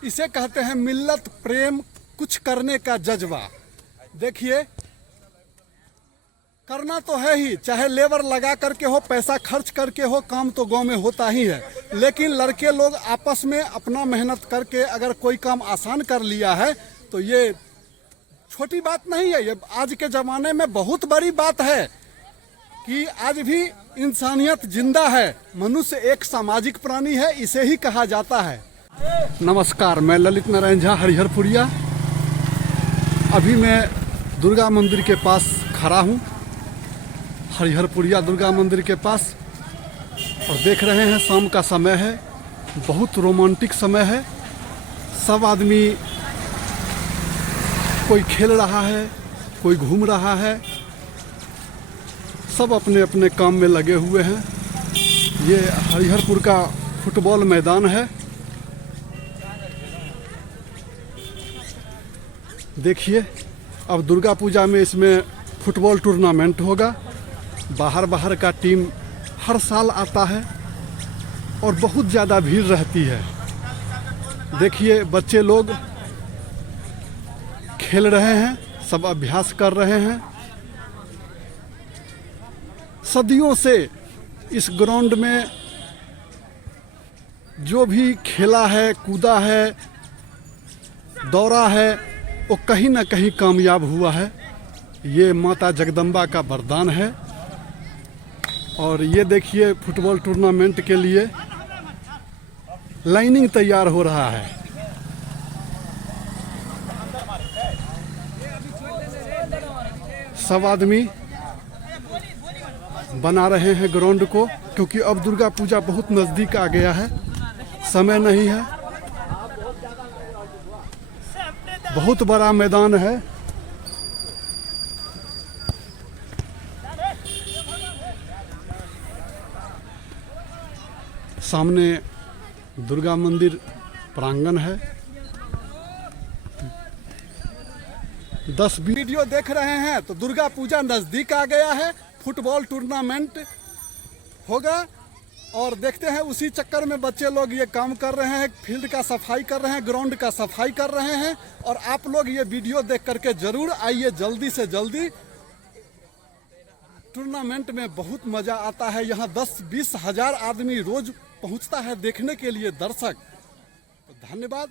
इसे कहते हैं मिल्लत प्रेम, कुछ करने का जज्बा। देखिए, करना तो है ही, चाहे लेबर लगा करके हो, पैसा खर्च करके हो, काम तो गांव में होता ही है। लेकिन लड़के लोग आपस में अपना मेहनत करके अगर कोई काम आसान कर लिया है तो ये छोटी बात नहीं है। ये आज के ज़माने में बहुत बड़ी बात है कि आज भी इंसानियत जिंदा है। मनुष्य एक सामाजिक प्राणी है, इसे ही कहा जाता है। नमस्कार, मैं ललित नारायण झा, हरिहरपुरिया। अभी मैं दुर्गा मंदिर के पास खड़ा हूँ, हरिहरपुरिया दुर्गा मंदिर के पास, और देख रहे हैं शाम का समय है, बहुत रोमांटिक समय है। सब आदमी, कोई खेल रहा है, कोई घूम रहा है, सब अपने अपने काम में लगे हुए हैं। ये हरिहरपुर का फुटबॉल मैदान है। देखिए, अब दुर्गा पूजा में इसमें फुटबॉल टूर्नामेंट होगा। बाहर का टीम हर साल आता है और बहुत ज़्यादा भीड़ रहती है। देखिए, बच्चे लोग खेल रहे हैं, सब अभ्यास कर रहे हैं। सदियों से इस ग्राउंड में जो भी खेला है, कूदा है, दौड़ा है, वो कहीं ना कहीं कामयाब हुआ है। ये माता जगदम्बा का वरदान है। और ये देखिए, फुटबॉल टूर्नामेंट के लिए लाइनिंग तैयार हो रहा है। सब आदमी बना रहे हैं ग्राउंड को, क्योंकि अब दुर्गा पूजा बहुत नज़दीक आ गया है, समय नहीं है। बहुत बड़ा मैदान है। सामने दुर्गा मंदिर प्रांगण है। 10 वीडियो देख रहे हैं तो दुर्गा पूजा नज़दीक आ गया है, फुटबॉल टूर्नामेंट होगा। और देखते हैं, उसी चक्कर में बच्चे लोग ये काम कर रहे हैं, फील्ड का सफाई कर रहे हैं, ग्राउंड का सफाई कर रहे हैं। और आप लोग ये वीडियो देख करके ज़रूर आइए, जल्दी से जल्दी। टूर्नामेंट में बहुत मज़ा आता है। यहाँ 10-20 हज़ार आदमी रोज़ पहुँचता है देखने के लिए, दर्शक। तो धन्यवाद।